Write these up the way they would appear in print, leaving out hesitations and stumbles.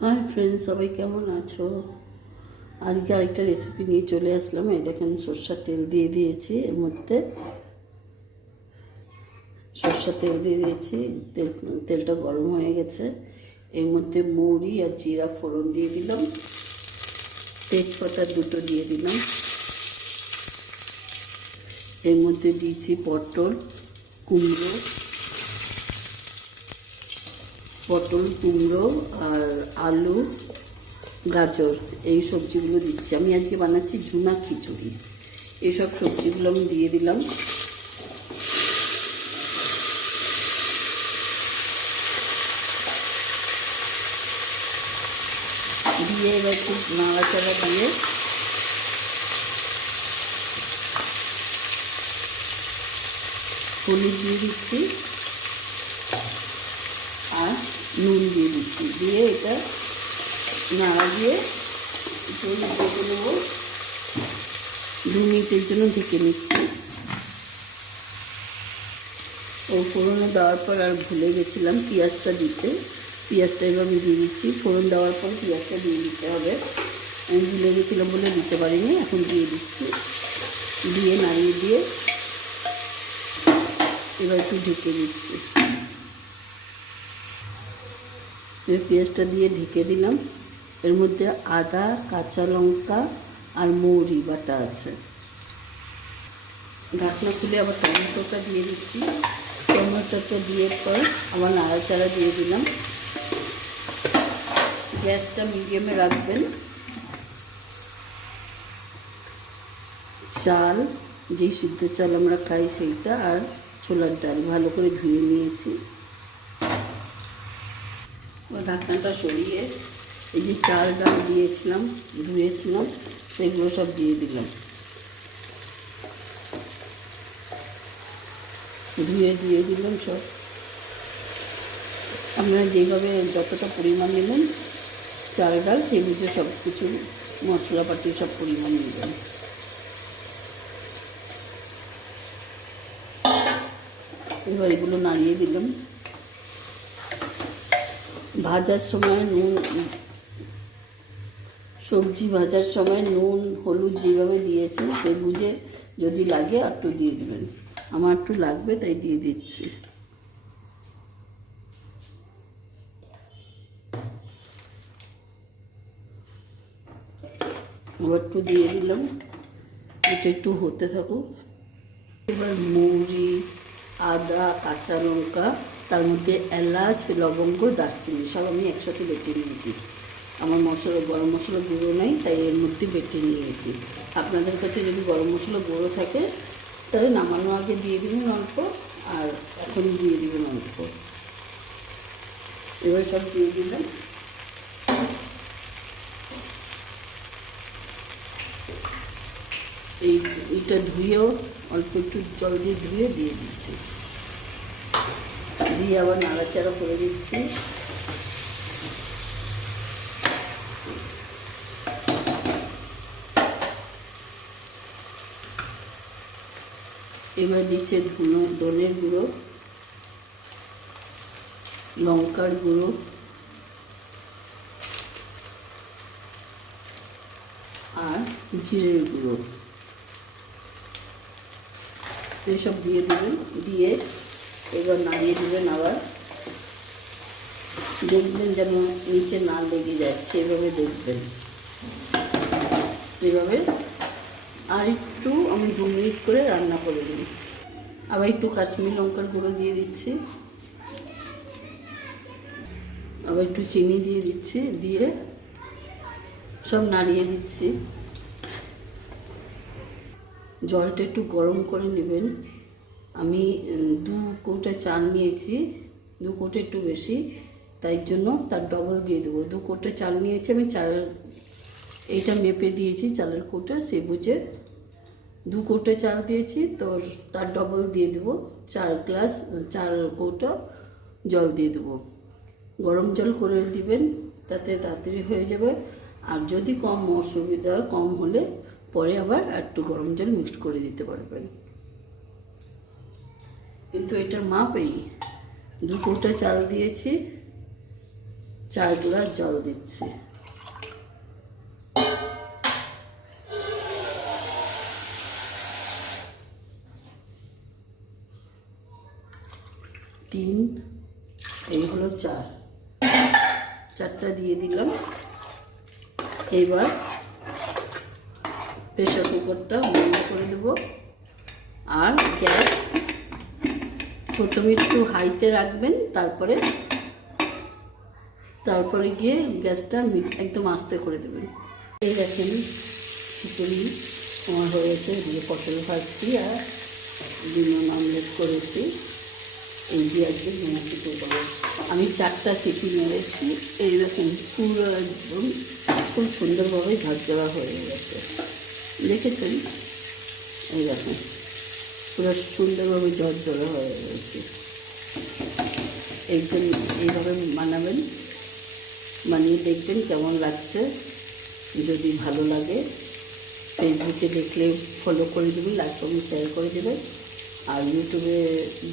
Hi friends, সবাই কেমন আছো? আজকে আরেকটা রেসিপি নিয়ে চলে আসলাম। এই দেখেন, সরষের তেল দিয়ে দিয়েছি। এর মধ্যে সরষের তেল দিয়ে দিয়েছি। তেলটা গরম হয়ে গেছে। এর মধ্যে মৌরি আর জিরা ফোড়ন দিয়ে দিলাম, তেজপাতা দুটো দিয়ে দিলাম। এর মধ্যে দিয়েছি পটল কুমড়ো আর আলু, গাজর, এই সবজিগুলো দিচ্ছি। আমি আজকে বানাচ্ছি ঝুনা খিচুড়ি। এইসব সবজিগুলো আমি দিয়ে দিলাম। দিয়ে এবার একটু নাড়াচাড়া দিয়ে হলুদ দিয়ে দিচ্ছি আর নুন দিয়ে দিচ্ছি। দিয়ে এটা নাড়া দিয়ে একটু ঢেকে নেবো। 2 মিনিটের জন্য ঢেকে নিচ্ছি। ও ফোড়নে দেওয়ার পর আর ভুলে গেছিলাম পেঁয়াজটা দিতে। পেঁয়াজটা এবার আমি দিয়ে দিচ্ছি। ফোড়ন দেওয়ার পর পেঁয়াজটা দিয়ে দিতে হবে। আমি ভুলে গেছিলাম বলে দিতে পারিনি, এখন দিয়ে দিচ্ছি। দিয়ে নাড়িয়ে দিয়ে এবার একটু ঢেকে দিচ্ছি। পেঁয়াজটা দিয়ে ঢেকে দিলাম। এর মধ্যে আদা, কাঁচা লঙ্কা আর মৌরি বাটা আছে। ঢাকনা খুলে আবার টমেটোটা দিয়ে দিচ্ছি। টমেটোটা দিয়ে পর আবার নাড়াচাড়া দিয়ে দিলাম। গ্যাসটা মিডিয়ামে রাখবেন। চাল, যেই সিদ্ধ চাল আমরা খাই সেইটা, আর ছোলার ডাল ভালো করে ধুয়ে নিয়েছি। ঢাকনাটা সরিয়ে এই যে চাল ডাল দিয়েছিলাম, ধুয়েছিলাম, সেগুলো সব দিয়ে দিলাম। দিয়ে দিলাম সব। আপনারা যেভাবে যতটা পরিমাণ নেবেন চাল ডাল, সেই বুঝে সব কিছু মশলাপাতি সব পরিমাণ নেবেন। এবার এগুলো নাড়িয়ে দিলাম। ভাজার সময় সবজি ভাজার সময় নুন হলুদ যেভাবে দিয়েছেন সেই বুঝে যদি লাগে একটু দিয়ে দেবেন। আমার একটু লাগবে তাই দিয়ে দিচ্ছি। আবার একটু দিয়ে দিলাম। এটা একটু হতে থাকুক। এবার মৌরি, আদা, কাঁচা লঙ্কা, তার মধ্যে এলাচ, লবঙ্গ, দারচিনি সব আমি একসাথে বেটে নিয়েছি। আমার গরম মশলা গুঁড়ো নেই, তাই এর মধ্যে বেটে নিয়েছি। আপনাদের কাছে যদি গরম মশলা গুঁড়ো থাকে তাহলে নামানো আগে দিয়ে দিবেন অল্প, আর এখন দিয়ে দিবেন অল্প। এবার সব দিয়ে দিলাম। এইটা ধুয়েও অল্প একটু জল দিয়ে ধুয়ে দিয়ে দিচ্ছি। দিয়ে আবার নাড়াচাড়া করে দিচ্ছি। এবার দিচ্ছে ধনের গুঁড়ো, লঙ্কার গুঁড়ো আর জিরের গুঁড়ো, এইসব দিয়ে দেবেন। দিয়ে এবার নাড়িয়ে দেবেন। আবার দেখবেন যেন নিচে না লেগে যায়, সেভাবে দেখবেন। এভাবে আর একটু আমি 2 মিনিট করে রান্না করে দিই। আবার একটু কাশ্মীরি লঙ্কার গুঁড়ো দিয়ে দিচ্ছি। আবার একটু চিনি দিয়ে দিচ্ছি। দিয়ে সব নাড়িয়ে দিচ্ছি। জলটা একটু গরম করে নেবেন। আমি 2 কৌটা চাল নিয়েছি, 2 কৌটা একটু বেশি, তাই জন্য তার ডবল দিয়ে দেবো। 2 কৌটা চাল নিয়েছি আমি, এইটা মেপে দিয়েছি চালের কৌটা, সে বুঝে 2 কৌটা চাল দিয়েছি, তো তার ডবল দিয়ে দেবো। 4 কৌটা জল দিয়ে দেবো। গরম জল করে দিবেন, তাতে তাড়াতাড়ি হয়ে যাবে। আর যদি অসুবিধা কম হলে পরে আবার একটু গরম জল মিক্সড করে দিতে পারবেন। কিন্তু এটার মাপ এই 2 কৌটা চাল দিয়েছি, 4 গ্লাস জল দিচ্ছি। তিন, এই হলো 4টা দিয়ে দিলাম। এবার প্রেসার কুকারটা বন্ধ করে দেবো। আর গ্যাস প্রথমে একটু হাইতে রাখবেন, তারপরে গিয়ে গ্যাসটা একদম আস্তে করে দেবেন। এই দেখেন খিচুড়ি আমার হয়েছে, দিয়ে পটল ভাজছি আর ডিম অমলেট করেছি। এই দিয়ে আজকে খিচুড়ি করবো। আমি 4টা সিটি মেরেছি। এই দেখেন পুরো একদম খুব সুন্দরভাবে ঝরঝরা হয়ে গেছে, দেখেছেন? এই দেখেন পুরো সুন্দরভাবে ঝরঝরা হয়ে গেছে। এই জন্য এইভাবে বানাবেন, বানিয়ে দেখবেন কেমন লাগছে। যদি ভালো লাগে ফেসবুকে দেখলে ফলো করে দেবেন, লাইক কমেন্ট শেয়ার করে দেবেন। আর ইউটিউবে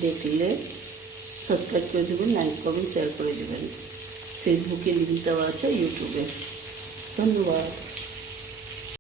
দেখলে সাবস্ক্রাইব করে দেবেন, লাইক কমেন্ট শেয়ার করে দেবেন। ফেসবুকে লিঙ্ক দেওয়া আছে, ইউটিউবে। ধন্যবাদ।